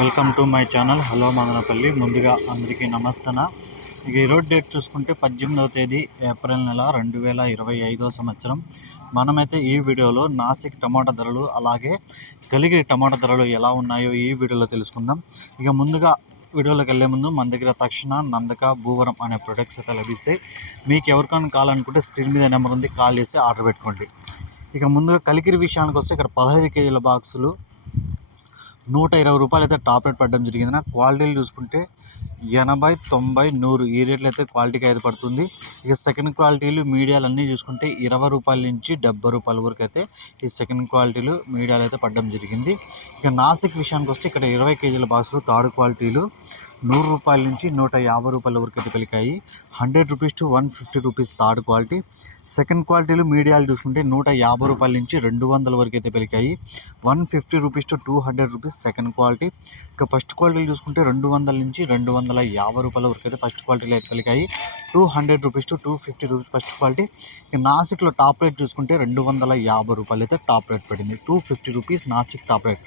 Welcome to my channel. Hello Madanapalle. ముందుగా అందరికీ నమస్తన ఇక ఈరోజు డేట్ చూసుకుంటే పద్దెనిమిదవ తేదీ ఏప్రిల్ నెల రెండు వేల ఇరవై ఐదో సంవత్సరం. మనమైతే ఈ వీడియోలో నాసిక్ టమాటా ధరలు అలాగే కలిగిరి టమాటా ధరలు ఎలా ఉన్నాయో ఈ వీడియోలో తెలుసుకుందాం. ఇక ముందుగా వీడియోలోకి వెళ్ళే ముందు మన దగ్గర తక్షణ నందక భూవరం అనే ప్రొడక్ట్స్ అయితే లభిస్తాయి. మీకు ఎవరికైనా కావాలనుకుంటే స్క్రీన్ మీద నెంబర్ ఉంది కాల్ చేసి ఆర్డర్ పెట్టుకోండి. ఇక ముందుగా కలికిరి విషయానికి వస్తే ఇక్కడ పదహైదు కేజీల బాక్సులు నూట ఇరవై రూపాయలు అయితే టాప్ రేట్ పడడం జరిగింది. నా క్వాలిటీలు చూసుకుంటే ఎనభై తొంభై నూరు ఈ రేట్లు అయితే క్వాలిటీకి అయితే పడుతుంది. ఇక సెకండ్ క్వాలిటీలు మీడియాలు అన్నీ చూసుకుంటే ఇరవై రూపాయల నుంచి డెబ్బై రూపాయల వరకు అయితే ఈ సెకండ్ క్వాలిటీలు మీడియాలు అయితే పడడం జరిగింది. ఇక నాసిక్ విషయానికి వస్తే ఇక్కడ ఇరవై కేజీల బాక్సులు థర్డ్ క్వాలిటీలు నూరు రూపాయల నుంచి నూట యాభై రూపాయల వరకు అయితే పలికాయి hundred rupees to one fifty rupees third quality. Second క్వాలిటీలు మీడియాలు చూసుకుంటే నూట యాభై రూపాయల నుంచి రెండు వందల వరకు అయితే పలికాయి one fifty rupees to two hundred rupees second quality. ఇక ఫస్ట్ క్వాలిటీలు చూసుకుంటే రెండు వందల నుంచి రెండు వందల యాభై రూపాయల వరకు అయితే ఫస్ట్ క్వాలిటీలు అయితే పలికాయి two hundred rupees to two fifty rupees first quality. ఇక నాసిక్లో టాప్ రేట్ చూసుకుంటే రెండు వందల యాభై రూపాయలు అయితే టాప్ రేట్ పడింది. Two fifty rupees Nashik top rate.